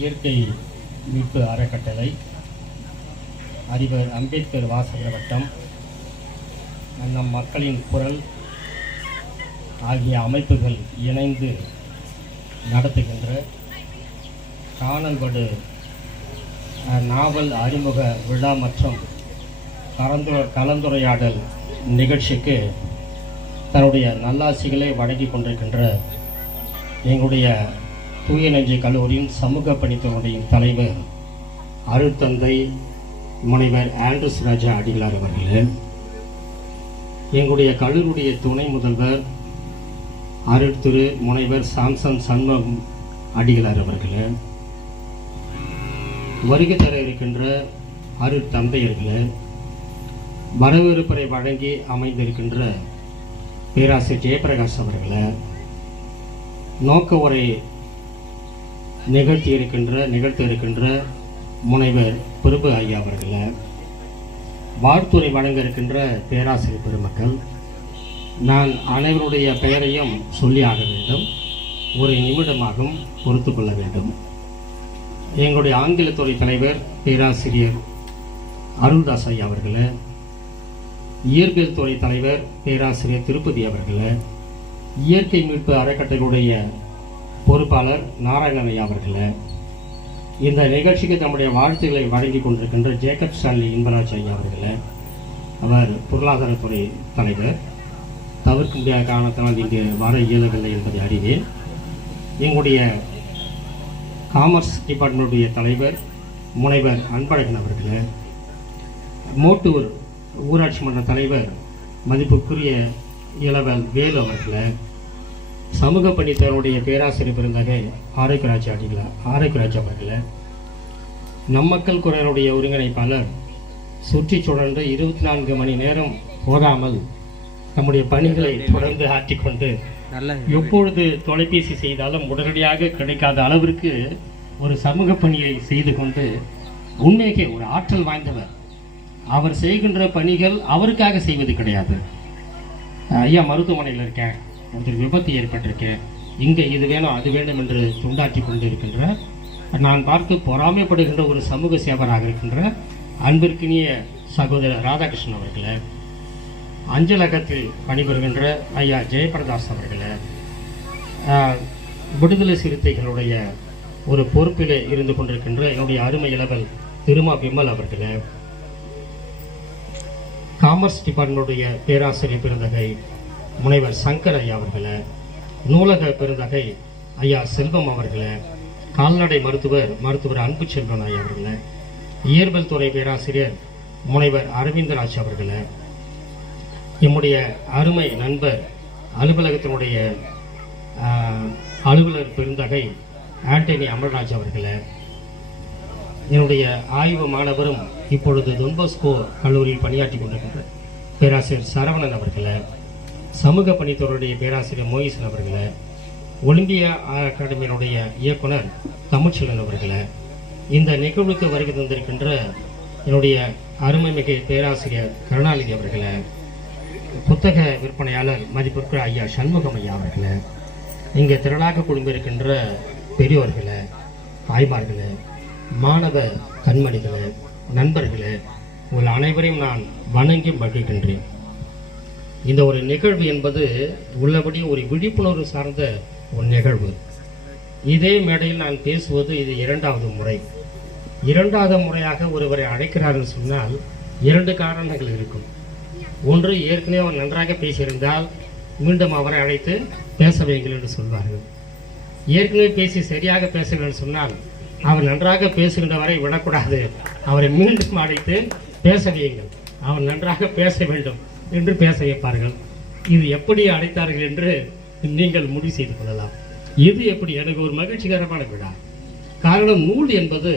இயற்கை மீட்பு அறக்கட்டளை அதிபர் அம்பேத்கர் வாசகர் வட்டம் நம் மக்களின் குரல் ஆகிய அமைப்புகள் இணைந்து நடத்துகின்ற காணல்படு நாவல் அறிமுக விழா மற்றும் கலந்து கலந்துரையாடல் நிகழ்ச்சிக்கு தன்னுடைய நல்லாசிகளை வழங்கி கொண்டிருக்கின்ற எங்களுடைய தூய நெஞ்சை கல்லூரியின் சமூக பணித்துறையின் தலைவர் அருட்தந்தை முனைவர் ஆண்ட்ரஸ் ராஜா அடிகளார் அவர்களே எங்களுடைய கல்லூரிய துணை முதல்வர் அருட்திரு முனைவர் சாம்சன் சண்முகம் அடிகளார் அவர்களே வருகை தர இருக்கின்ற அருட்தந்தையர்களே வரவேற்புரை வழங்கி அமைந்திருக்கின்ற பேராசிரியர் ஜெயபிரகாஷ் அவர்களை நோக்க உரை நிகழ்த்தி இருக்கின்ற நிகழ்த்தி இருக்கின்ற முனைவர் பிரபு ஐயா அவர்களை வாழ்த்துறை வழங்க இருக்கின்ற பேராசிரியர் பெருமக்கள் நான் அனைவருடைய பெயரையும் சொல்லி ஆக வேண்டும் ஒரு நிமிடமாகவும் பொறுத்து கொள்ள வேண்டும். எங்களுடைய ஆங்கிலத்துறை தலைவர் பேராசிரியர் அருள்தாஸ் ஐயா அவர்களை இயற்பியல் துறை தலைவர் பேராசிரியர் திருப்பதி அவர்களை இயற்கை மீட்பு அறக்கட்டளையுடைய பொறுப்பாளர் நாராயணனையா அவர்களே இந்த நிகழ்ச்சிக்கு தம்முடைய வாழ்த்துக்களை வழங்கி கொண்டிருக்கின்ற ஜேக்கப் ஸ்டான்லி இன்பராஜ் ஐயா அவர்களே அவர் பொருளாதாரத்துறை தலைவர். தவிர்க்க முடியாத காரணத்தினால் இங்கு வர இயலவில்லை என்பதை அறிவேன். எங்களுடைய காமர்ஸ் டிபார்ட்மெண்ட்டுடைய தலைவர் முனைவர் அன்பழகன் அவர்களே மோட்டூர் ஊராட்சி மன்ற தலைவர் மதிப்புக்குரிய இளவல் வேலு அவர்களை சமூக பணித்தவருடைய பேராசிரியர் பெருந்தகை ஆரோக்கியராஜ் அடிகளா ஆரோக்கியராஜ் அவர்களே. நம்மக்கள் குரலுடைய ஒருங்கிணைப்பாளர் சுற்றி சுழன்று இருபத்தி நான்கு மணி நேரம் போதாமல் நம்முடைய பணிகளை தொடர்ந்து ஆற்றிக்கொண்டு நல்ல எப்பொழுது தொலைபேசி செய்தாலும் உடனடியாக கிடைக்காத அளவிற்கு ஒரு சமூக பணியை செய்து கொண்டு உண்மைக்கே ஒரு ஆற்றல் வாய்ந்தவர். அவர் செய்கின்ற பணிகள் அவருக்காக செய்வது கிடையாது. ஐயா மருத்துவமனையில் இருக்கேன். ஒரு விபத்து ஏற்பட்டிருக்கு. இங்கே இது வேணும் அது வேண்டும் என்று துண்டாற்றி கொண்டிருக்கின்ற நான் பார்த்து பொறாமைப்படுகின்ற ஒரு சமூக சேவராக இருக்கின்ற அன்பிற்கினிய சகோதரர் ராதாகிருஷ்ணன் அவர்களை அஞ்சலகத்தில் பணிபுரிகின்ற ஐயா ஜெயபிரதாஸ் அவர்களை விடுதலை சிறுத்தைகளுடைய ஒரு பொறுப்பில் இருந்து கொண்டிருக்கின்ற என்னுடைய அருமை இளவல் திருமா விமல் அவர்களை காமர்ஸ் டிபார்ட்மெண்ட்டுடைய பேராசிரியர் பிறந்தகை முனைவர் சங்கர் ஐயா அவர்களை நூலக பெருந்தகை ஐயா செல்வம் அவர்களை கால்நடை மருத்துவர் மருத்துவர் அன்பு செல்வன் ஐயா அவர்களை இயற்பியல் துறை பேராசிரியர் முனைவர் அரவிந்தராஜ் அவர்களை எம்முடைய அருமை நண்பர் அலுவலகத்தினுடைய அலுவலர் பெருந்தகை ஆண்டனி அமல்ராஜ் அவர்களை என்னுடைய ஆய்வு மாணவரும் இப்பொழுது தொன்போஸ்கோ கல்லூரியில் பணியாற்றி கொண்டிருக்கின்ற பேராசிரியர் சரவணன் அவர்களை சமூக பணித்துறையுடைய பேராசிரியர் மோயிசன் அவர்களை ஒலிம்பியா அகாடமியினுடைய இயக்குனர் தமிழ்ச்செல்வன் அவர்களை இந்த நிகழ்வுக்கு வருகை தந்திருக்கின்ற என்னுடைய அருமைமிகு பேராசிரியர் கருணாநிதி அவர்களை புத்தக விற்பனையாளர் மதிப்பிற்குரிய ஐயா சண்முகம் ஐயா அவர்களை இங்கே திரளாக குழும்பிருக்கின்ற பெரியோர்களை தாய்மார்களை மாணவ கண்மணிகளை நண்பர்களை உங்கள் அனைவரையும் நான் வணங்கி மகிழ்கின்றேன். இந்த ஒரு நிகழ்வு என்பது உள்ளபடி ஒரு விழிப்புணர்வு சார்ந்த ஒரு நிகழ்வு. இதே மேடையில் நான் பேசுவது இது இரண்டாவது முறை. இரண்டாவது முறையாக ஒருவரை அழைக்கிறார்கள் சொன்னால் இரண்டு காரணங்கள் இருக்கும். ஒன்று ஏற்கனவே அவர் நன்றாக பேசியிருந்தால் மீண்டும் அவரை அழைத்து பேச வைங்கள் என்று சொல்வார்கள். ஏற்கனவே பேசி சரியாக பேசவில்லை என்று சொன்னால் அவர் நன்றாக பேசுகின்ற வரை விடக்கூடாது. அவரை மீண்டும் அழைத்து பேச வையுங்கள். அவர் நன்றாக பேச வேண்டும். என்று பேச வைப்பார்கள். இது எப்படி அடைத்தார்கள் என்று நீங்கள் முடிவு செய்து கொள்ளலாம். இது எப்படி? எனக்கு ஒரு மகிழ்ச்சிகரமான விழா. காரணம் நூல் என்பது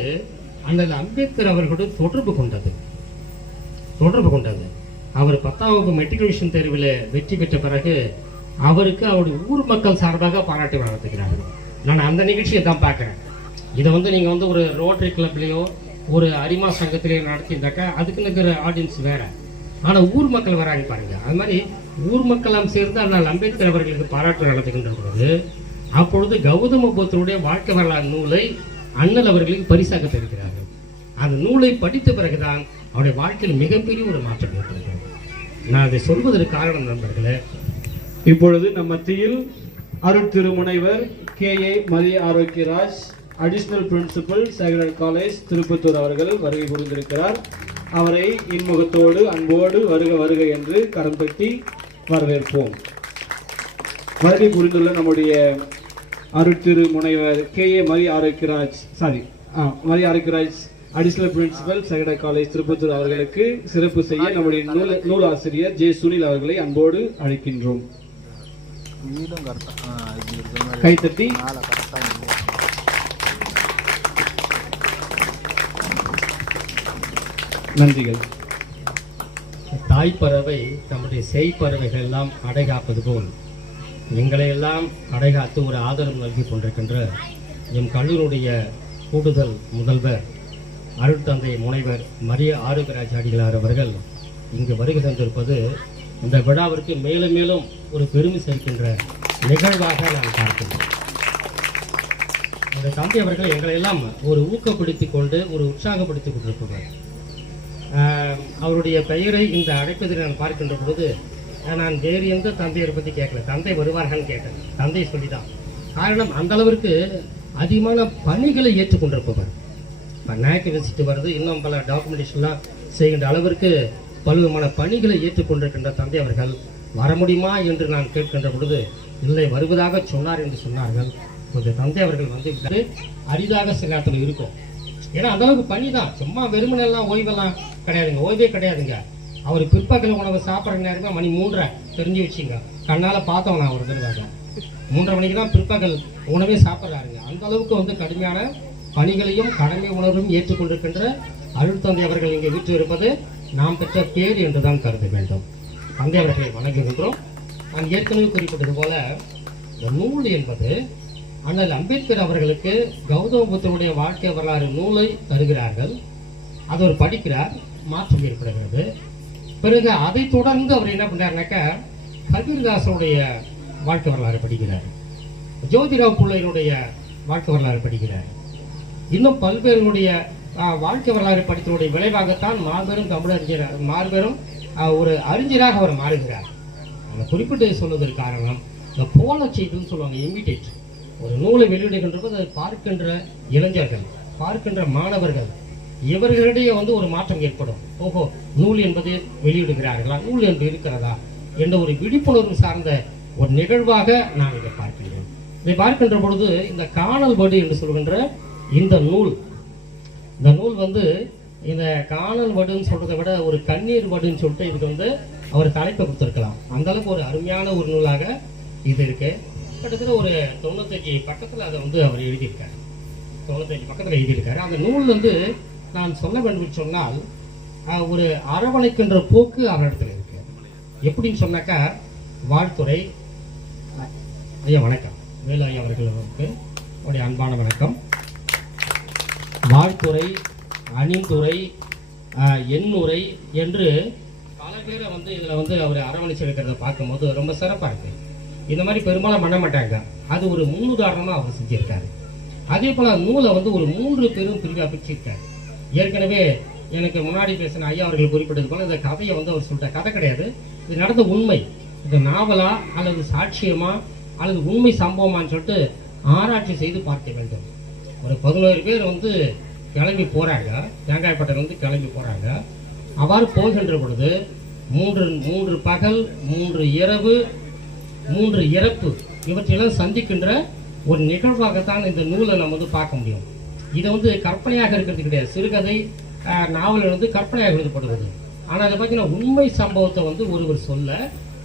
அண்ணல் அம்பேத்கர் அவர்களுடன் தொடர்பு கொண்டது. தொடர்பு கொண்டது. அவர் பத்தாம் வகுப்பு மெட்ரிகுலேஷன் தேர்வில் வெற்றி பெற்ற பிறகு அவருக்கு அவருடைய ஊர் மக்கள் சார்பாக பாராட்டு நடத்துகிறார்கள். நான் அந்த நிகழ்ச்சியை தான் பார்க்குறேன். இதை வந்து நீங்கள் வந்து ஒரு ரோட்டரி கிளப்லேயோ ஒரு அரிமா சங்கத்திலேயோ நடத்தியிருந்தாக்கா அதுக்கு இருக்கிற ஆடியன்ஸ் வேறு. ஆனால் ஊர் மக்கள் வராங்க பாருங்க. அது மாதிரி ஊர் மக்களாம் சேர்ந்து அண்ணல் அம்பேத்கர் அவர்களுக்கு பாராட்டு நடத்துகின்ற பொழுது அப்பொழுது கௌதம புத்தருடைய வாழ்க்கை வரலாறு நூலை அண்ணல் அவர்களுக்கு பரிசாக தருகிறார்கள். அந்த நூலை படித்த பிறகுதான் அவருடைய வாழ்க்கையில் மிகப்பெரிய ஒரு மாற்றம் ஏற்படுகிறது. நான் அதை சொல்வதற்கு காரணம் நண்பர்களே இப்பொழுது நம் மத்தியில் அருட்திருமுனைவர் K. A. Mathi Arockiaraj additional principal Sacred College Tirupattur அவர்கள் வருகை புரிந்திருக்கிறார். அவரை இன்முகத்தோடு அன்போடு வருக வருக என்று கரம் தட்டி வரவேற்போம். வருகை புரிந்துள்ள நம்முடைய அருட்திரு முனைவர் K. A. Mathi Arockiaraj sorry Mathi Arockiaraj additional principal Sacred College Tirupattur அவர்களுக்கு சிறப்பு செய்ய நம்முடைய நூல் நூலாசிரியர் ஜே. சுனில் அவர்களை அன்போடு அழைக்கின்றோம். கைத்தட்டி நன்றிகள். தாய் பறவை தம்முடைய செய்ப்பறவைகள் பறவைகள் எல்லாம் அடைகாப்பது போல் எங்களை எல்லாம் அடைகாத்து ஒரு ஆதரவு நல்கி கொண்டிருக்கின்ற எம் கல்லூருடைய கூடுதல் முதல்வர் அருட்தந்தை முனைவர் மரிய ஆரோக்கியராஜ் அடிகளார் அவர்கள் இங்கு வருகை தந்திருப்பது இந்த விழாவிற்கு மேலும் மேலும் ஒரு பெருமை சேர்க்கின்ற நிகழ்வாக நான் பார்க்கின்றேன். இந்த தந்தை அவர்கள் எங்களையெல்லாம் ஒரு ஊக்கப்படுத்திக் கொண்டு ஒரு உற்சாகப்படுத்திக் கொண்டிருப்பவர் அவருடைய பெயரை இந்த அழைப்பதில் நான் பார்க்கின்ற பொழுது நான் வேறு எந்த தந்தையரை பற்றி கேட்கல. தந்தை வருவார்கள்னு கேட்டேன். தந்தை சொல்லிதான். காரணம் அந்த அளவிற்கு அதிகமான பணிகளை ஏற்றுக்கொண்டிருப்பவர். இப்போ நாயக்க விசிட்டு வருது. இன்னும் பல டாக்குமெண்டேஷன்லாம் செய்கின்ற அளவிற்கு பல்வேறுமான பணிகளை ஏற்றுக்கொண்டிருக்கின்ற தந்தை அவர்கள் வர முடியுமா என்று நான் கேட்கின்ற பொழுது இல்லை வருவதாக சொன்னார் என்று சொன்னார்கள். கொஞ்சம் தந்தை அவர்கள் வந்து விட்டு அரிதாக சில நேரத்தில் இருக்கும். ஏன்னா அந்தளவுக்கு பணி தான் சும்மா வெறுமனெல்லாம் ஓய்வெல்லாம் கிடையாதுங்க ஓய்வே கிடையாதுங்க. அவர் பிற்பகல் உணவு சாப்பிட்ற நேரமே மணி மூன்றரை. தெரிஞ்சு வச்சுங்க. கண்ணால் பார்த்தோம் நான் ஒரு தடவை மூன்றரை மணிக்கு தான் பிற்பகல் உணவே சாப்பிட்றாருங்க. அந்த அளவுக்கு வந்து கடுமையான பணிகளையும் கடமை உணர்வும் ஏற்றுக்கொண்டிருக்கின்ற அருட்தந்தை அவர்கள் இங்கே வீட்டு இருப்பது நாம் பெற்ற பேர் என்றுதான் கருத வேண்டும். தந்தை அவர்களை வணங்குகின்றோம் நான் ஏற்கனவே குறிப்பிட்டது போல இந்த நூல் என்பது அண்ணல் அம்பேத்கர் அவர்களுக்கு கௌதம புத்தருடைய வாழ்க்கை வரலாறு நூலை தருகிறார்கள். அதை அவர் படிக்கிறார். மாற்றம் ஏற்படுகிறது. பிறகு அதை தொடர்ந்து அவர் என்ன பண்ணார்னாக்கா கபீர்தாசனுடைய வாழ்க்கை வரலாறு படிக்கிறார். ஜோதிராவ் பிள்ளையினுடைய வாழ்க்கை வரலாறு படிக்கிறார். இன்னும் பல்வேறுடைய வாழ்க்கை வரலாறு படித்தனுடைய விளைவாகத்தான் மாபெரும் தமிழறிஞர் மாபெரும் ஒரு அறிஞராக அவர் மாறுகிறார். அந்த குறிப்பிட்டு சொல்வதற்கு காரணம் இந்த போல செய்துன்னு சொல்லுவாங்க இமிடியேட் ஒரு நூலை வெளியிடுகின்ற போது அதை பார்க்கின்ற இளைஞர்கள் பார்க்கின்ற மாணவர்கள் இவர்களிடையே வந்து ஒரு மாற்றம் ஏற்படும். ஓஹோ நூல் என்பது வெளியிடுகிறார்களா? நூல் என்று இருக்கிறதா? என்ற ஒரு விழிப்புணர்வு சார்ந்த ஒரு நிகழ்வாக நான் இதை பார்க்கின்றேன். இதை பார்க்கின்ற பொழுது இந்த காணல் வடு என்று சொல்கின்ற இந்த நூல் இந்த நூல் வந்து இந்த காணல் வடுன்னு சொல்றதை விட ஒரு கண்ணீர் வடுன்னு சொல்லிட்டு இதுக்கு வந்து அவர் தலைப்பை கொடுத்துருக்கலாம். அந்த அளவுக்கு ஒரு அருமையான ஒரு நூலாக இது இருக்கு. கிட்டத்தட்ட ஒரு தொண்ணூத்தஞ்சு பக்கத்தில் அதை வந்து அவர் எழுதியிருக்காரு. தொண்ணூத்தஞ்சு பக்கத்தில் எழுதியிருக்காரு. அந்த நூல் வந்து நான் சொல்ல வேண்டும் சொன்னால் ஒரு அரவணைக்கின்ற போக்கு அவரிடத்தில் இருக்கு. எப்படின்னு சொன்னாக்கா வாழ்த்துறை. ஐயா வணக்கம். வேலு ஐயா அவர்களுக்கு உடைய அன்பான வணக்கம். வாழ்த்துறை அணிந்துரை எண்ணுரை என்று பல பேரை வந்து இதில் வந்து அவர் அரவணைச்சிருக்கிறத பார்க்கும்போது ரொம்ப சிறப்பாக இருக்கு. இந்த மாதிரி பெரும்பாலும் பண்ண மாட்டாங்க. அது ஒரு முன்னுதாரணமாக அவர் செஞ்சுருக்காரு. அதே போல் நூலை வந்து ஒரு மூன்று பெரும் பிரிவாக பிரிச்சிருக்காரு. ஏற்கனவே எனக்கு முன்னாடி பேசின ஐயா அவர்கள் குறிப்பிட்டது போல இந்த கதையை வந்து அவர் சொல்லிட்டார் கதை கிடையாது. இது நடந்த உண்மை. இது நாவலா அல்லது சாட்சியமா அல்லது உண்மை சம்பவமான்னு சொல்லிட்டு ஆராய்ச்சி செய்து பார்க்க வேண்டும். ஒரு பதினோரு பேர் வந்து கிளம்பி போகிறாங்க தேங்காய்பட்டை வந்து கிளம்பி போகிறாங்க அவ்வாறு போகின்ற பொழுது மூன்று மூன்று பகல் மூன்று இரவு மூன்று இறப்பு இவற்றையெல்லாம் சந்திக்கின்ற ஒரு நிகழ்வாகத்தான் இந்த நூலை நம்ம வந்து பார்க்க முடியும். இது வந்து கற்பனையாக இருக்கிறது கிடையாது. சிறுகதை ஆஹ், நாவல் வந்து கற்பனையாக எழுதப்படுகிறது. ஆனால் அதை பார்த்தீங்கன்னா உண்மை சம்பவத்தை வந்து ஒருவர் சொல்ல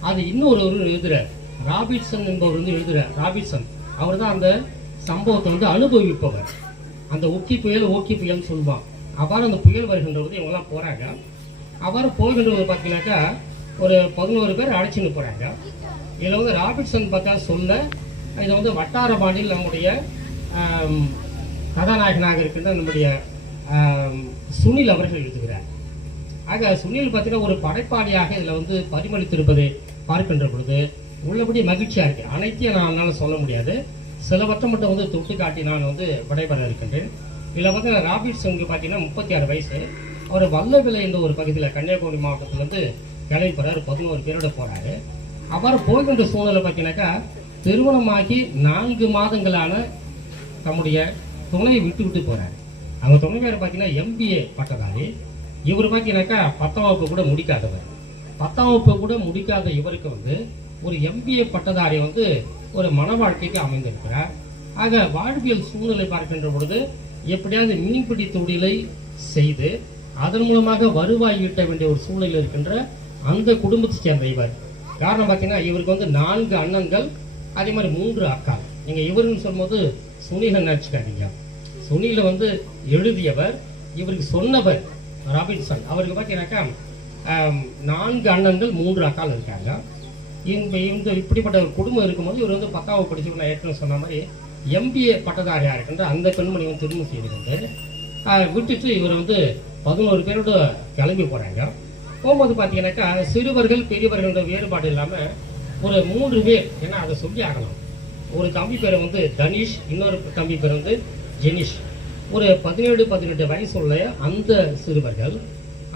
அது இன்னொருவர் எழுதுகிறார் ராபின்சன் என்பவர் வந்து எழுதுகிறார் ராபின்சன் அவர் தான் அந்த சம்பவத்தை வந்து அனுபவிப்பவர். அந்த ஒக்கி புயல் ஓக்கி புயல்னு சொல்லுவான். அவ்வாறு அந்த புயல் வருகின்ற போது இவங்கெல்லாம் போகிறாங்க அவ்வாறு போகின்ற பார்த்தீங்கன்னாக்கா ஒரு பதினோரு பேர் அழைச்சின்னு போகிறாங்க இதில் வந்து ராபின்சன் பார்த்தா சொல்ல இதை வந்து வட்டார பாண்டியில் நம்முடைய கதாநாயகனாக இருக்கின்ற நம்முடைய சுனில் அவர்கள் எழுதுகிறார். ஆக சுனில் பார்த்தீங்கன்னா ஒரு படைப்பாளியாக இதில் வந்து பரிமளித்திருப்பதை பார்க்கின்ற பொழுது உள்ளபடி மகிழ்ச்சியாக இருக்கு. அனைத்தையும் நான் என்னால் சொல்ல முடியாது. சிலவற்றை மட்டும் வந்து தொட்டு காட்டி நான் வந்து விடைபெற இருக்கின்றேன். இதில் பார்த்தீங்கன்னா சிங்கு பார்த்தீங்கன்னா முப்பத்தி ஆறு வயசு. அவர் வல்லவிலை என்ற ஒரு பகுதியில் கன்னியாகுமரி மாவட்டத்திலேருந்து கிளம்பி போகிறார் பதினோரு பேரோட போகிறாரு அவர் போகின்ற சூழ்நிலை பார்த்தீங்கன்னாக்கா திருமணமாகி நான்கு மாதங்களான தம்முடைய துணையை விட்டு விட்டு போறாரு. அவங்க துணைவியார் பார்த்தீங்கன்னா எம்பிஏ பட்டதாரி. இவர் பார்த்தீங்கன்னாக்கா பத்தாம் வகுப்பு கூட முடிக்காதவர். பத்தாம் வகுப்பு கூட முடிக்காத இவருக்கு வந்து ஒரு எம்பிஏ பட்டதாரி வந்து ஒரு மன வாழ்க்கைக்கு அமைந்திருக்கிறார். ஆக வாழ்வியல் சூழ்நிலை பார்க்கின்ற பொழுது எப்படியாவது மீன்பிடி தொழிலை செய்து அதன் மூலமாக வருவாய் ஈட்ட வேண்டிய ஒரு சூழ்நிலை இருக்கின்ற அந்த குடும்பத்தை சேர்ந்த இவர். காரணம் பார்த்தீங்கன்னா இவருக்கு வந்து நான்கு அண்ணன்கள் அதே மாதிரி மூன்று அக்கா நீங்கள் இவருன்னு சொல்லும்போது சுனிலை நினச்சிக்காதீங்க. சுனில வந்து எழுதியவர் இவருக்கு சொன்னவர் ராபின்சன். அவருக்கு பார்த்தீங்கன்னாக்கா நான்கு அண்ணன்கள் மூன்று அக்கால் இருக்காங்க. இந்த இந்த இப்படிப்பட்ட ஒரு குடும்பம் இருக்கும்போது இவர் வந்து பத்தாவது படிச்சு நான் ஏற்கனவே சொன்ன மாதிரி எம்பிஏ பட்டதாரியாக இருக்கின்ற அந்த பெண்மணி வந்து திருமணம் செய்து கொண்டு விட்டுட்டு இவர் வந்து பதினோரு பேரோட கிளம்பி போகிறாங்க போகும்போது பார்த்தீங்கன்னாக்கா சிறுவர்கள் பெரியவர்கள்ன்ற வேறுபாடு இல்லாமல் ஒரு மூன்று பேர் ஏன்னா அதை சொல்லி ஆகலாம் ஒரு தம்பி பேர் வந்து தனிஷ் இன்னொரு தம்பி பேர் வந்து ஜெனிஷ். ஒரு பதினேழு பதினெட்டு வயசு உள்ள அந்த சிறுவர்கள்.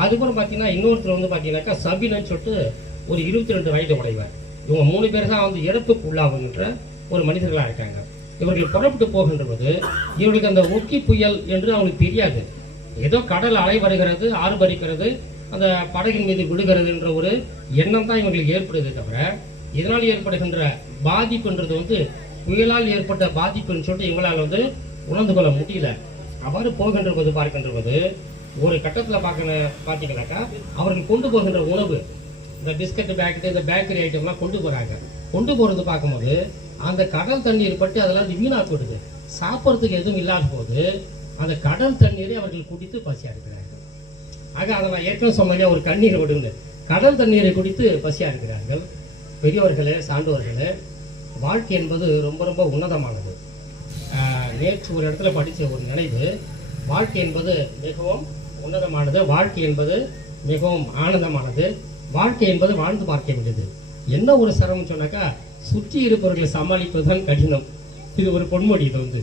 அதுக்கப்புறம் பார்த்தீங்கன்னா இன்னொருத்தர் வந்து பார்த்தீங்கன்னாக்கா சபின்னு சொல்லிட்டு ஒரு இருபத்தி ரெண்டு வயது உடையவர். இவங்க மூணு பேர் தான் வந்து இறப்புக்கு உள்ளாகுகின்ற ஒரு மனிதர்களாக இருக்காங்க. இவர்கள் புறப்பட்டு போகின்ற போது இவர்களுக்கு அந்த ஒக்கி புயல் என்று அவங்களுக்கு தெரியாது. ஏதோ கடல் அலை வருகிறது ஆர்ப்பரிக்கிறது அந்த படகின் மீது விடுகிறது என்ற ஒரு எண்ணம் தான் இவங்களுக்கு ஏற்படுதே தவிர இதனால் ஏற்படுகின்ற பாதிப்புன்றது வந்து புயலால் ஏற்பட்ட பாதிப்புன்னு சொல்லிட்டு இவங்களால் வந்து உணர்ந்து கொள்ள முடியல. அவ்வாறு போகின்ற போது பார்க்கின்ற போது ஒரு கட்டத்தில் பார்க்க பார்த்தீங்கன்னாக்கா அவர்கள் கொண்டு போகின்ற உணவு இந்த பிஸ்கட் பேக்கெட் இந்த பேக்கரி ஐட்டம்லாம் கொண்டு போகிறாங்க கொண்டு போகிறது பார்க்கும்போது அந்த கடல் தண்ணீர் பட்டு அதெல்லாம் வீணாக போடுது சாப்பிட்றதுக்கு எதுவும் இல்லாத போது அந்த கடல் தண்ணீரை அவர்கள் குடித்து பசியாக இருக்கிறார்கள் ஆக அதை நான் ஏற்கனவே சொன்னேன் ஒரு கண்ணீர் விடுங்க. கடல் தண்ணீரை குடித்து பசியாக இருக்கிறார்கள் பெரியவர்களே சான்றோர்களே வாழ்க்கை என்பது ரொம்ப ரொம்ப உன்னதமானது. நேற்று ஒரு இடத்துல படித்த ஒரு நினைவு வாழ்க்கை என்பது மிகவும் உன்னதமானது வாழ்க்கை என்பது மிகவும் ஆனந்தமானது வாழ்க்கை என்பது வாழ்ந்து பார்க்க வேண்டியது. என்ன ஒரு சிரமம் சொன்னாக்கா சுற்றி இருப்பவர்களை சமாளிப்பது தான் கடினம். இது ஒரு பொன்மொழி இது வந்து.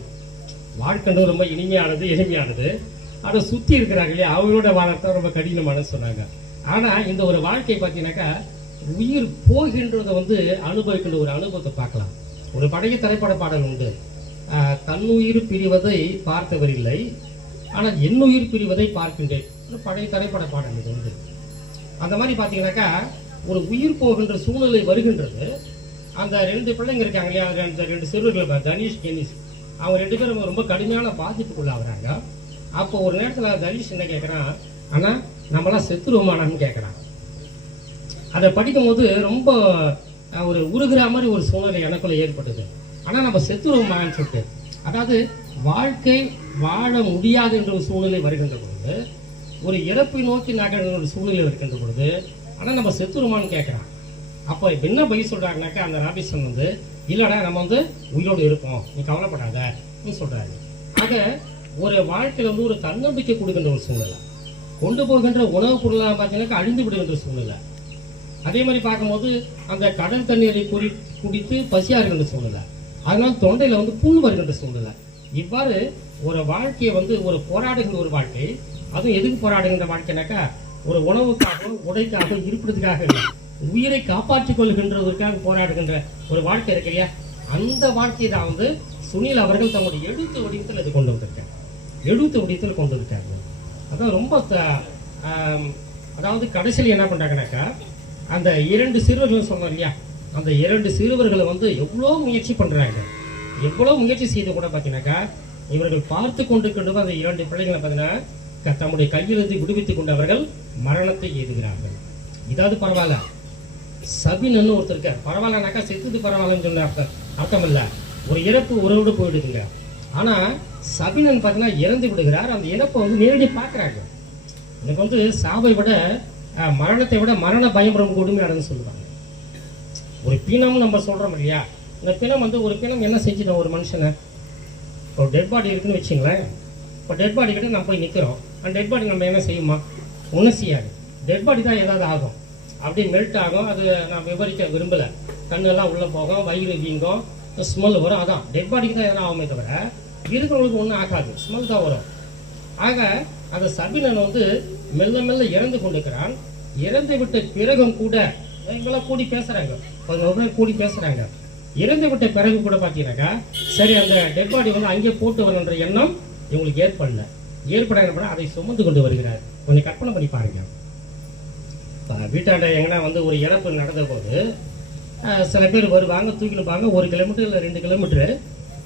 வாழ்க்கைன்றது ரொம்ப இனிமையானது எளிமையானது. ஆனால் சுற்றி இருக்கிறாங்க இல்லையா அவங்களோட வாழத்தான் ரொம்ப கடினமானது சொன்னாங்க. ஆனால் இந்த ஒரு வாழ்க்கை பார்த்தீங்கன்னாக்கா உயிர் போகின்றதை வந்து அனுபவிக்கின்ற ஒரு அனுபவத்தை பார்க்கலாம். ஒரு பழைய திரைப்பட பாடல் உண்டு. தன்னுயிர் பிரிவதை பார்த்தவர் இல்லை. ஆனால் என்னுயிர் பிரிவதை பார்க்கின்றேன். பழைய திரைப்பட பாடல் இது உண்டு அந்த மாதிரி பார்த்தீங்கன்னாக்கா ஒரு உயிர் போகின்ற சூழ்நிலை வருகின்றது. அந்த ரெண்டு பிள்ளைங்க இருக்காங்க இல்லையா? அந்த ரெண்டு- ரெண்டு சிறுவர்கள் தனிஷ் கெனிஷ் அவங்க ரெண்டு பேரும் ரொம்ப கடுமையான பாதிப்புக்குள்ளாகிறாங்க அப்போ ஒரு நேரத்தில் தனிஷ் என்ன கேட்குறான் ஆனால் நம்மளாம் செத்துருவோமானான்னு கேட்குறான் அதை படிக்கும்போது ரொம்ப ஒரு உருகிற மாதிரி ஒரு சூழ்நிலை எனக்குள்ள ஏற்பட்டது. ஆனால் நம்ம செத்துருவோமான்னு சொல்லிட்டு. அதாவது வாழ்க்கை வாழ முடியாது என்ற ஒரு சூழ்நிலை வருகின்ற பொழுது ஒரு இறப்பை நோக்கி நகர்கிற ஒரு சூழ்நிலை வருகின்ற பொழுது ஆனால் நம்ம செத்துருமான்னு கேட்குறான் அப்போ என்ன பதில் சொல்கிறாங்கனாக்கா அந்த ராபிசன் வந்து இல்லைடா நம்ம வந்து உயிரோடு இருப்போம். நீ கவலைப்படாத. நீ சொல்றாரு. ஆக ஒரு வாழ்க்கையில் வந்து ஒரு தன்னம்பிக்கை கொடுக்கின்ற ஒரு சூழ்நிலை. கொண்டு போகின்ற உணவுப் பொருளாக பார்த்தீங்கன்னாக்கா அழிந்து விடுகின்ற சூழ்நிலை. அதே மாதிரி பார்க்கும்போது அந்த கடல் தண்ணீரை குடி குடித்து பசியாக இருக்கின்ற சூழ்நிலை அதனால் தொண்டையில் வந்து புண் வருகின்ற சூழ்நிலை இவ்வாறு ஒரு வாழ்க்கையை வந்து ஒரு போராடுகின்ற ஒரு வாழ்க்கை அதுவும் எதுக்கு போராடுகின்ற வாழ்க்கைனாக்கா ஒரு உணவுக்காகவும் உடைக்காகவும் இருப்பதற்காக உயிரை காப்பாற்றிக் கொள்கின்றதற்காக போராடுகின்ற ஒரு வாழ்க்கை இருக்கு இல்லையா? அந்த வாழ்க்கையை தான் வந்து சுனில் அவர்கள் தன்னுடைய எழுத்து வடிவத்தில் இது கொண்டு வந்திருக்காங்க எழுத்து வடிவத்தில் கொண்டு வந்திருக்காங்க அதான் ரொம்ப த- அதாவது கடைசியில் என்ன பண்ணுறாங்கனாக்கா அந்த இரண்டு சிறுவர்கள் சொன்னோம் இல்லையா? அந்த இரண்டு சிறுவர்களை வந்து எவ்வளோ முயற்சி பண்ணுறாங்க எவ்வளோ முயற்சி செய்து கூட பார்த்தீங்கன்னாக்கா இவர்கள் பார்த்து கொண்டிருக்கின்ற அந்த இரண்டு பிள்ளைகளை பார்த்தீங்கன்னா தம்முடைய கையிலிருந்து விடுவித்துக் கொண்டவர்கள் மரணத்தை எய்துகிறார்கள். இதாவது பரவாயில்ல. சபின்னு ஒருத்தர் இருக்கார். பரவாயில்லனாக்கா செத்துது பரவாயில்லன்னு சொன்ன அர்த்தம் அர்த்தம் ஒரு இறப்பு உறவோடு போயிடுதுங்க. ஆனால் சபினன் பார்த்தீங்கன்னா இறந்து விடுகிறார். அந்த இறப்பை வந்து நேரடி பார்க்குறாங்க. எனக்கு வந்து சாவை விட மரணத்தை விட மரண பயம் ரொம்ப கொடுமையானதுன்னு சொல்லுவாங்க. ஒரு பிணம் நம்ம சொல்கிறோம் இல்லையா? இந்த பிணம் வந்து ஒரு பிணம் என்ன செஞ்சிடும் ஒரு மனுஷனை. இப்போ டெட் பாடி இருக்குன்னு வச்சுங்களேன். இப்போ டெட் பாடி கிட்ட நம்ம போய் நிற்கிறோம் அந்த டெட் பாடி நம்ம என்ன செய்யுமா? ஒன்றும் செய்யாது. டெட் பாடி தான் ஏதாவது ஆகும். அப்படி மெல்ட் ஆகும். அது நான் விவரிக்க விரும்பலை. கண்ணெல்லாம் உள்ளே போகும். வயிறு வீங்கும். ஸ்மெல் வரும். அதான். டெட் பாடிக்கு தான் எதனா ஆகுமே தவிர இருக்கிறவங்களுக்கு ஒன்றும் ஆகாது. ஸ்மெல் தான் வரும். ஆக அந்த சபினன் வந்து மெல்ல மெல்ல இறந்து கொண்டிருக்கிறான். இறந்து விட்ட பிறகும் கூட எங்களை கூடி பேசுறாங்க. பதினோரு பேர் கூடி பேசுறாங்க. இறந்து விட்ட பிறகு கூட பார்த்தீங்கன்னாக்கா சரி அந்த டெட் பாடி வந்து அங்கே போட்டு வரணுன்ற எண்ணம் இவங்களுக்கு ஏற்படல. ஏற்பட அதை சுமந்து கொண்டு வருகிறார். கொஞ்சம் கற்பனை பண்ணி பாருங்க. வீட்டாண்ட எங்கன்னா வந்து ஒரு இறப்பு நடந்த போது சில பேர் வருவாங்க தூக்கிடுப்பாங்க ஒரு கிலோமீட்டர் இல்லை ரெண்டு கிலோமீட்டரு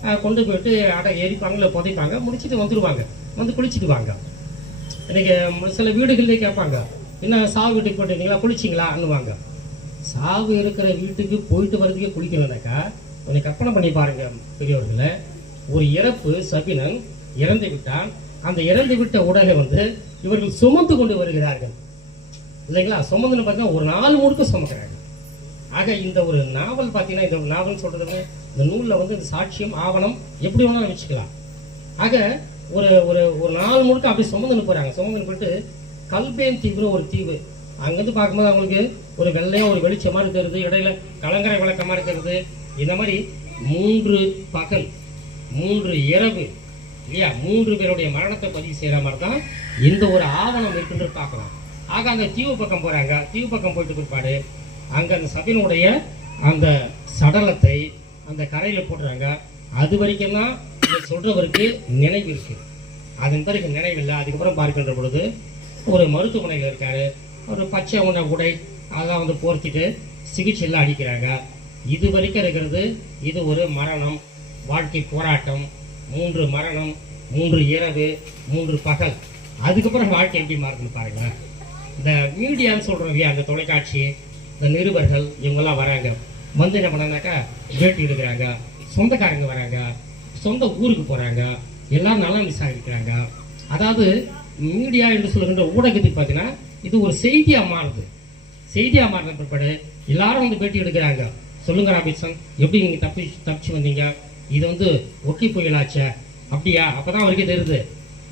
அஹ், கொண்டு போயிட்டு அடை எரிப்பாங்க இல்லை புதைப்பாங்க முடிச்சுட்டு வந்துடுவாங்க வந்து குளிச்சுட்டு வாங்க. இன்னைக்கு சில வீடுகள்லேயே கேட்பாங்க. என்ன சாவு வீட்டுக்கு போயிட்டீங்களா? குளிச்சிங்களா அண்ணுவாங்க சாவு இருக்கிற வீட்டுக்கு போயிட்டு வர்றதுக்கே குளிக்கணும்னாக்கா கொஞ்சம் கற்பனை பண்ணி பாருங்க பெரியவர்களை ஒரு இறப்பு சபினன் இறந்து விட்டான். அந்த இறந்து விட்ட உடலை வந்து இவர்கள் சுமந்து கொண்டு வருகிறார்கள். இல்லைங்களா? சுமந்துன்னு பார்த்தீங்கன்னா ஒரு நாள் முழுக்க சுமக்கிறாங்க ஆக இந்த ஒரு நாவல் பார்த்தீங்கன்னா இந்த நாவல் சொல்றது இந்த நூலில் வந்து இந்த சாட்சியம் ஆவணம் எப்படி வேணாலும் வச்சுக்கலாம். ஆக ஒரு ஒரு ஒரு நாள் முழுக்க அப்படி சுமந்துன்னு போறாங்க. சுமந்துன்னு போயிட்டு கல்பேன் தீவுன்னு ஒரு தீவு. அங்கேருந்து பார்க்கும்போது அவங்களுக்கு ஒரு வெள்ளையாக ஒரு வெளிச்சமாக இருக்கிறது இடையில கலங்கரை விளக்கமாக இருக்கிறது இந்த மாதிரி மூன்று பகல் மூன்று இரவு இல்லையா? மூன்று பேருடைய மரணத்தை பதிவு செய்கிற மாதிரி தான் இந்த ஒரு ஆவணம் இருக்குன்னு பார்க்கலாம். ஆக அந்த தீவு பக்கம் போகிறாங்க தீவு பக்கம் போயிட்டு பிற்பாடு அங்கே அந்த சபினுடைய அந்த சடலத்தை அந்த கரையில் போடுறாங்க. அது வரைக்கும் தான் சொல்கிறவருக்கு நினைவு இருக்குது அதன் பிறகு நினைவில்லை. அதுக்கப்புறம் பார்க்கின்ற பொழுது ஒரு மருத்துவமனையில் இருக்கார். ஒரு பச்சை உண உடை அதெல்லாம் வந்து போர்த்திட்டு சிகிச்சை எல்லாம் அளிக்கிறாங்க. இது வரைக்கும் இருக்கிறது இது ஒரு மரணம். வாழ்க்கை போராட்டம். மூன்று மரணம் மூன்று இரவு மூன்று பகல். அதுக்கப்புறம் வாழ்க்கை எப்படி மாறுதுன்னு பாருங்க இந்த மீடியான்னு சொல்கிறவங்க அந்த தொலைக்காட்சி இந்த நிருபர்கள் இவங்கெல்லாம் வராங்க. வந்து என்ன பண்ணாக்கா வேட்டி எடுக்கிறாங்க. சொந்தக்காரங்க வராங்க. சொந்த ஊருக்கு போகிறாங்க எல்லாம் நல்லா மிஸ் ஆகிருக்கிறாங்க. அதாவது மீடியா என்று சொல்கின்ற ஊடகத்தில் பார்த்தீங்கன்னா இது ஒரு செய்தியாக மாறுது. செய்தியாக மாறின பிற்பாடு எல்லாரும் வந்து பேட்டி எடுக்கிறாங்க. சொல்லுங்க ராபின்சன் எப்படி நீங்கள் தப்பி தப்பிச்சு வந்தீங்க? இது வந்து ஒட்டி புயலாச்சே. அப்படியா? அப்போ தான் அவருக்கே தெரியுது.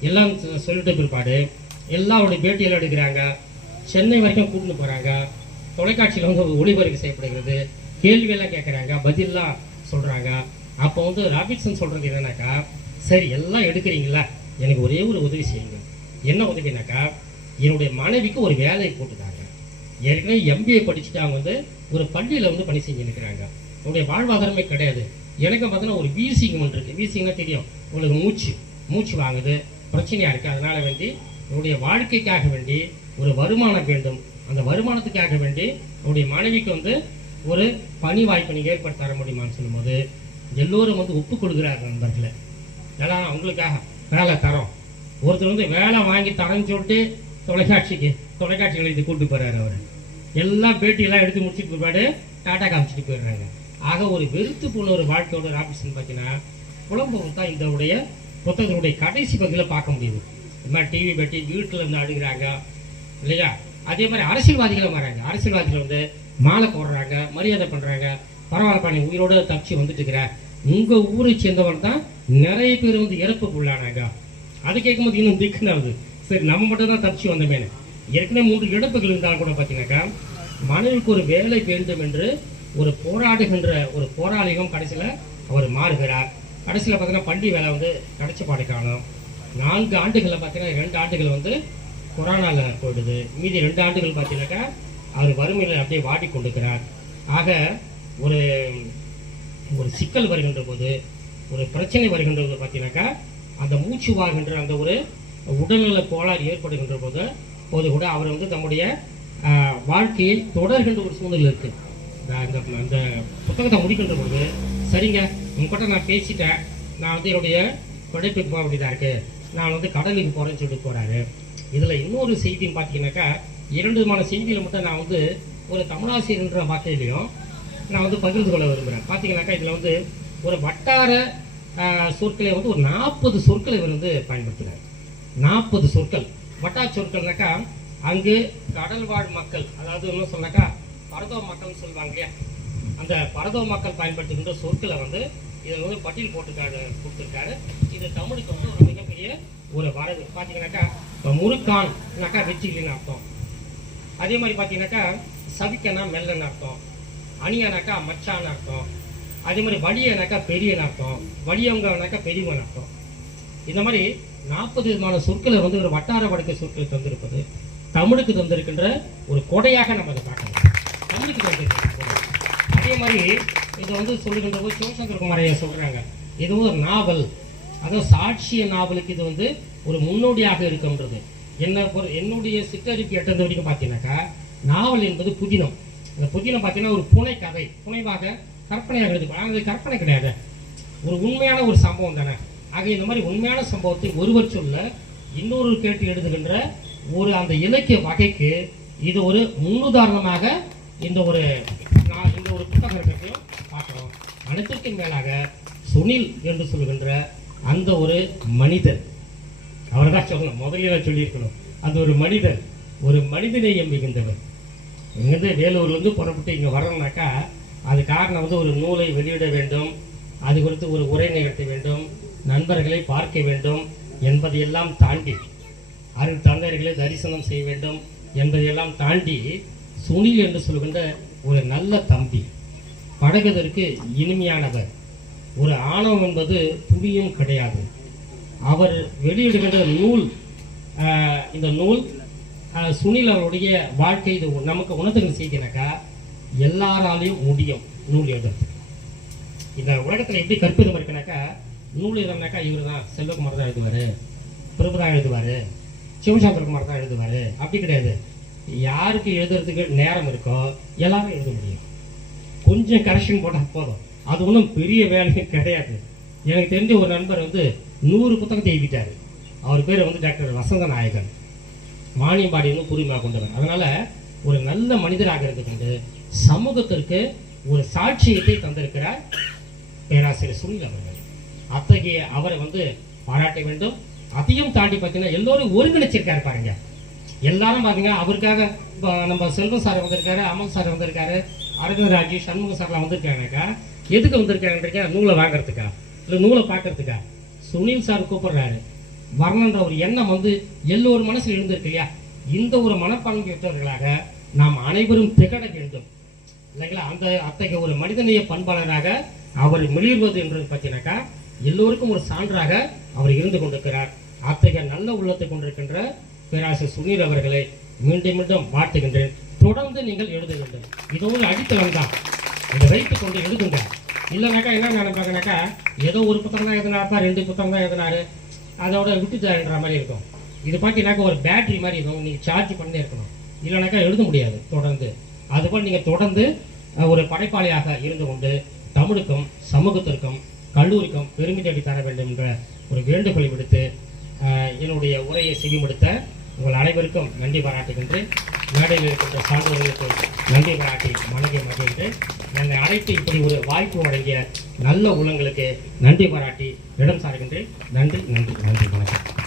எல்லாம் சொல்லிட்ட பிற்பாடு எல்லாருடைய பேட்டியெல்லாம் எடுக்கிறாங்க. சென்னை வரைக்கும் கூட்டிட்டு போகிறாங்க தொலைக்காட்சியில் வந்து ஒளிபரப்பு செய்யப்படுகிறது. கேள்வியெல்லாம் கேட்குறாங்க பதிலெலாம் சொல்கிறாங்க அப்போ வந்து ராபின்சன் சொல்கிறது என்னன்னாக்கா சரி எல்லாம் எடுக்கிறீங்களா எனக்கு ஒரே ஒரு உதவி செய்யுங்க. என்ன உதவினாக்கா என்னுடைய மனைவிக்கு ஒரு வேலை போட்டுட்டாங்க. ஏற்கனவே எம்பிஏ படிச்சுட்டு அவங்க வந்து ஒரு பள்ளியில் வந்து பணி செஞ்சு நிற்கிறாங்க உங்களுடைய வாழ்வாதாரமே கிடையாது. எனக்கு பார்த்தீங்கன்னா ஒரு வீசிங் ஒன்று இருக்குது வீசிங்னா தெரியும். உங்களுக்கு மூச்சு மூச்சு வாங்குது பிரச்சனையாக இருக்குது அதனால வேண்டி என்னுடைய வாழ்க்கைக்காக வேண்டி ஒரு வருமானம் வேண்டும். அந்த வருமானத்துக்காக வேண்டி என்னுடைய மனைவிக்கு வந்து ஒரு பணி வாய்ப்பு நீங்கள் ஏற்படுத்த தர முடியுமான்னு சொல்லும்போது எல்லோரும் வந்து ஒப்புக்கொள்கிறார்கள் நண்பர்களை. ஏன்னா அவங்களுக்காக வேலை தரோம். ஒருத்தர் வந்து வேலை வாங்கி தரேன்னு சொல்லிட்டு தொலைக்காட்சிக்கு தொலைக்காட்சி நிலையத்துக்கு கூப்பிட்டு போறாரு அவர். எல்லாம் பேட்டியெல்லாம் எடுத்து முடிச்சுட்டு பிற்பாடு டாட்டா காமிச்சிட்டு போயிடுறாங்க. ஆக ஒரு வெறுத்து போன ஒரு வாழ்க்கையோட ராபிசன் பார்த்தீங்கன்னா புலம்பும் தான் இதனுடைய புத்தகத்தினுடைய கடைசி பகுதியில் பார்க்க முடியுது. இந்த மாதிரி டிவி பெட்டி வீட்டில் இருந்து அழுகிறாங்க இல்லையா? அதே மாதிரி அரசியல்வாதிகளும் வராங்க. அரசியல்வாதிகள் வந்து மாலை போடுறாங்க மரியாதை பண்ணுறாங்க பரவாயில்லப்பா நீ உயிரோட தப்பிச்சு வந்துட்டு இருக்கிற. உங்கள் ஊரை சேர்ந்தவன் தான் நிறைய பேர் வந்து இறப்புக்கு உள்ளானாங்க அது கேட்கும்போது இன்னும் திக்குனாவது சரி நம்ம மட்டும் தான் தப்பிச்சு வந்தமேனு ஏற்கனவே மூன்று இழப்புகள் இருந்தால் கூட பார்த்தீங்கன்னாக்கா மனைவிக்கு ஒரு வேலை வேண்டும் என்று ஒரு போராடுகின்ற ஒரு போராளிகம் கடைசியில் அவர் மாறுகிறார். கடைசியில் பார்த்தீங்கன்னா பள்ளி வேலை வந்து கிடைச்ச பாடு காணும் நான்கு ஆண்டுகளில் பார்த்தீங்கன்னா ரெண்டு ஆண்டுகள் வந்து கொரோனாவில் போயிடுது. மீதி ரெண்டு ஆண்டுகள் பார்த்தீங்கன்னாக்கா அவர் வறுமையில் அப்படியே வாடி கொண்டிருக்கிறார். ஆக ஒரு ஒரு சிக்கல் வருகின்ற போது ஒரு பிரச்சனை வருகின்ற போது பார்த்தீங்கன்னாக்கா அந்த மூச்சு வாகின்ற அந்த ஒரு உடல்நல கோளாறு ஏற்படுகின்ற போது போது கூட அவர் வந்து தம்முடைய வாழ்க்கையை தொடர்கின்ற ஒரு சூழ்நிலை இருக்குது இந்த- அந்த அந்த புத்தகத்தை முடிக்கின்ற பொழுது சரிங்க உங்ககிட்ட நான் பேசிட்டேன். நான் வந்து என்னுடைய படைப்புக்கு போக வேண்டியதாக இருக்குது நான் வந்து கடலுக்கு போகிறேன்னு சொல்லிட்டு போகிறாரு இதில் இன்னொரு செய்தின்னு பார்த்தீங்கன்னாக்கா இரண்டு விதமான செய்தியில் மட்டும் நான் வந்து ஒரு தமிழாசிரியர்ன்ற வார்த்தையிலையும் நான் வந்து பகிர்ந்து கொள்ள விரும்புகிறேன் பார்த்தீங்கன்னாக்கா இதில் வந்து ஒரு வட்டார சொற்களை வந்து ஒரு நாற்பது சொற்களை இவர் வந்து பயன்படுத்தினார் நாற்பது சொற்கள். வட்டா சொற்கள்னாக்கா அங்கு கடல் வாழ் மக்கள் அதாவது என்ன சொன்னாக்கா பரதவ மக்கள்னு சொல்லுவாங்க இல்லையா? அந்த பரதவ மக்கள் பயன்படுத்துகின்ற சொற்களை வந்து இதில் வந்து பட்டியல் போட்டுக்காரு கொடுத்துருக்காரு. இது தமிழுக்கு வந்து ஒரு மிகப்பெரிய ஒரு வரவு. பார்த்தீங்கன்னாக்கா இப்போ முறுக்கான்னாக்கா வெற்றிலின்னு அர்த்தம். அதே மாதிரி பார்த்தீங்கன்னாக்கா சவிக்கனா மெல்லன்னு அர்த்தம். அணியானாக்கா மச்சான்னு அர்த்தம். அதே மாதிரி வலியனாக்கா பெரிய அர்த்தம் வலியவங்கனாக்கா பெரியவன் அர்த்தம் இந்த மாதிரி நாற்பது விதமான சொற்களை வந்து ஒரு வட்டார வழக்கு சொற்களை தந்திருப்பது தமிழுக்கு தந்திருக்கின்ற ஒரு கொடையாக நம்ம அதை பார்க்கலாம். தமிழுக்கு தந்திருக்கிற அதே மாதிரி இதை வந்து சொல்லுகின்ற போது சிவசங்கர் குமார் ஐயா சொல்றாங்க இது ஒரு நாவல். அதாவது சாட்சிய நாவலுக்கு இது வந்து ஒரு முன்னோடியாக இருக்கின்றது. என்ன பொறு- என்னுடைய சிற்றறிவு எட்டது வரைக்கும் பார்த்தீங்கன்னாக்கா நாவல் என்பது புதினம். இந்த புதினம் பார்த்தீங்கன்னா ஒரு புனை கதை புனைவாக கற்பனையாக எழுது ஆனால் அது கற்பனை கிடையாது. ஒரு உண்மையான ஒரு சம்பவம் தானே. ஆக இந்த மாதிரி உண்மையான சம்பவத்தை ஒருவர் சொல்ல இன்னொரு கேட்டு எழுதுகின்ற ஒரு அந்த இலக்கிய வகைக்கு இது ஒரு முன்னுதாரணமாக இந்த ஒரு நான் இந்த ஒரு புத்தகம் இருக்கிறதையும் பார்க்குறோம். அனைத்திற்கும் மேலாக சுனில் என்று சொல்கின்ற அந்த ஒரு மனிதர். அவரை தான் சொல்லணும். முதலில் நான் சொல்லியிருக்கணும். அந்த ஒரு மனிதர் ஒரு மனிதநேயம் மிகுந்தவர் இங்கேருந்து வேலூர்லேருந்து புறப்பட்டு இங்கே வரணும்னாக்கா அது காரணம் வந்து ஒரு நூலை வெளியிட வேண்டும் அது குறித்து ஒரு உரை நிகழ்த்த வேண்டும் நண்பர்களை பார்க்க வேண்டும் என்பதையெல்லாம் தாண்டி அருள் தந்தையர்களை தரிசனம் செய்ய வேண்டும் என்பதையெல்லாம் தாண்டி சுனில் என்று சொல்கின்ற ஒரு நல்ல தம்பி பழகுவதற்கு இனிமையானவர். ஒரு ஆணவம் என்பது புவியும் கிடையாது. அவர் வெளியிடுகின்ற நூல் இந்த நூல் சுனில் அவருடைய வாழ்க்கை இது நமக்கு உணர்த்துகள் செய்கிறக்கா எல்லாராலையும் முடியும். நூல் எழுதுறது. இந்த உலகத்துல எப்படி கற்பிதம் இருக்குனாக்கா நூல் எழுதுனாக்கா இவர் தான் செல்வகுமார் தான் எழுதுவாரு. பிரபு தான் எழுதுவாரு. சிவசங்கரகுமார் தான் எழுதுவாரு. அப்படி கிடையாது. யாருக்கு எழுதுறதுக்கு நேரம் இருக்கோ எல்லாரும் எழுத முடியும். கொஞ்சம் கரெக்ஷன் போட்டால் போதும். அது ஒன்றும் பெரிய வேலையும் கிடையாது. எனக்கு தெரிஞ்ச ஒரு நண்பர் வந்து நூறு புத்தகத்தை எழுதிட்டாரு. அவர் பேர் வந்து டாக்டர் வசந்த நாயகன் வாணியம்பாடி வந்து பூர்வீகமாக கொண்டவர். அதனால ஒரு நல்ல மனிதராக இருக்கிறது சமூகத்திற்கு ஒரு சாட்சியத்தை தந்திருக்கிறார் பேராசிரியர் சுனில் அவர்கள். அத்தகைய அவரை வந்து பாராட்ட வேண்டும். அதையும் தாண்டி பார்த்தீங்கன்னா எல்லோரும் ஒருங்கிணைச்சிருக்காரு பாருங்க. எல்லாரும் பாருங்க அவருக்காக நம்ம செல்வம் சார் வந்திருக்காரு அமல் சார் வந்திருக்காரு அரவிந்த் ராஜி சண்முக சார்லாம் வந்திருக்காங்கக்கா. எதுக்கு வந்திருக்காங்கன்றக்கா நூலை வாங்குறதுக்கா? இல்லை நூலை பார்க்கறதுக்கா? சுனில் சார் கூப்பிடுறாரு. வரணுன்ற ஒரு எண்ணம் வந்து எல்லோரும் மனசில் எழுந்திருக்கு இல்லையா? இந்த ஒரு மனப்பான்மை பெற்றவர்களாக நாம் அனைவரும் திகழ வேண்டும். இல்லைங்களா? அந்த அத்தகைய ஒரு மனிதநேய பண்பாளராக அவர் மிளிர்வது என்று பார்த்தீங்கன்னாக்கா எல்லோருக்கும் ஒரு சான்றாக அவர் இருந்து கொண்டிருக்கிறார். அத்தகைய நல்ல உள்ளத்தை கொண்டிருக்கின்ற பேராசிரியர் சுனீர் அவர்களை மீண்டும் மீண்டும் வாழ்த்துகின்றேன். தொடர்ந்து நீங்கள் எழுத வேண்டும். இது ஒரு அடித்தளம் தான். இதை வைத்துக் கொண்டு எழுதுங்க. இல்லைனாக்கா என்ன நினைப்பாங்கனாக்கா ஏதோ ஒரு புத்தகம் தான் எழுதினாப்பா ரெண்டு புத்தகம் தான் எழுதினாரு. அதோட விட்டுச்சாருன்ற மாதிரி இருக்கும். இது பார்த்தீங்கன்னாக்கா ஒரு பேட்டரி மாதிரி இருக்கும். நீங்கள் சார்ஜ் பண்ணே இருக்கணும். இல்லைனாக்கா எழுத முடியாது. தொடர்ந்து. அதுபோல் நீங்கள் தொடர்ந்து ஒரு படைப்பாளியாக இருந்து கொண்டு தமிழுக்கும் சமூகத்திற்கும் கல்லூரிக்கும் பெருமை தேடி தர வேண்டும் என்ற ஒரு வேண்டுகோளை விடுத்து என்னுடைய உரையை செவிமடுத்த உங்கள் அனைவருக்கும் நன்றி பாராட்டுகின்றேன். மேடையில் இருக்கின்ற சான்றோர்களுக்கு நன்றி பாராட்டி மனதை மகிழ்ந்து என்னை அழைத்து இப்படி ஒரு வாய்ப்பு வழங்கிய நல்ல உள்ளங்களுக்கு நன்றி பாராட்டி இடம் சாருகின்றேன். நன்றி நன்றி நன்றி வணக்கம்.